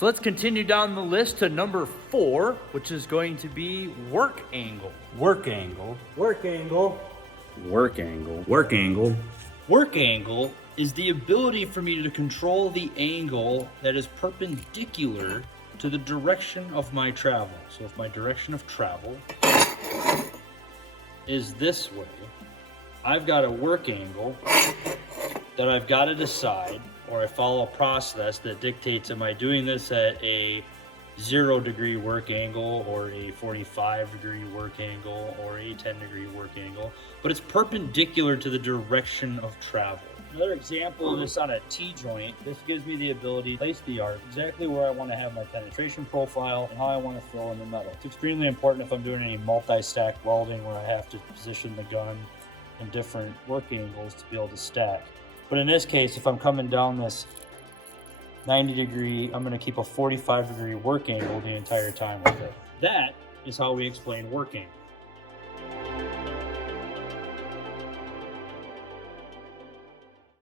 So let's continue down the list to number 4, which is going to be work angle. Work angle. Work angle. Work angle. Work angle. Work angle is the ability for me to control the angle that is perpendicular to the direction of my travel. So if my direction of travel is this way, I've got a work angle that I've got to decide, or I follow a process that dictates, am I doing this at a 0-degree work angle or a 45-degree work angle or a 10-degree work angle, but it's perpendicular to the direction of travel. Another example of this on a T-joint, this gives me the ability to place the arc exactly where I want to have my penetration profile and how I want to fill in the metal. It's extremely important if I'm doing any multi-stack welding where I have to position the gun in different work angles to be able to stack. But in this case, if I'm coming down this 90-degree, I'm going to keep a 45-degree work angle the entire time with it. That is how we explain work angle.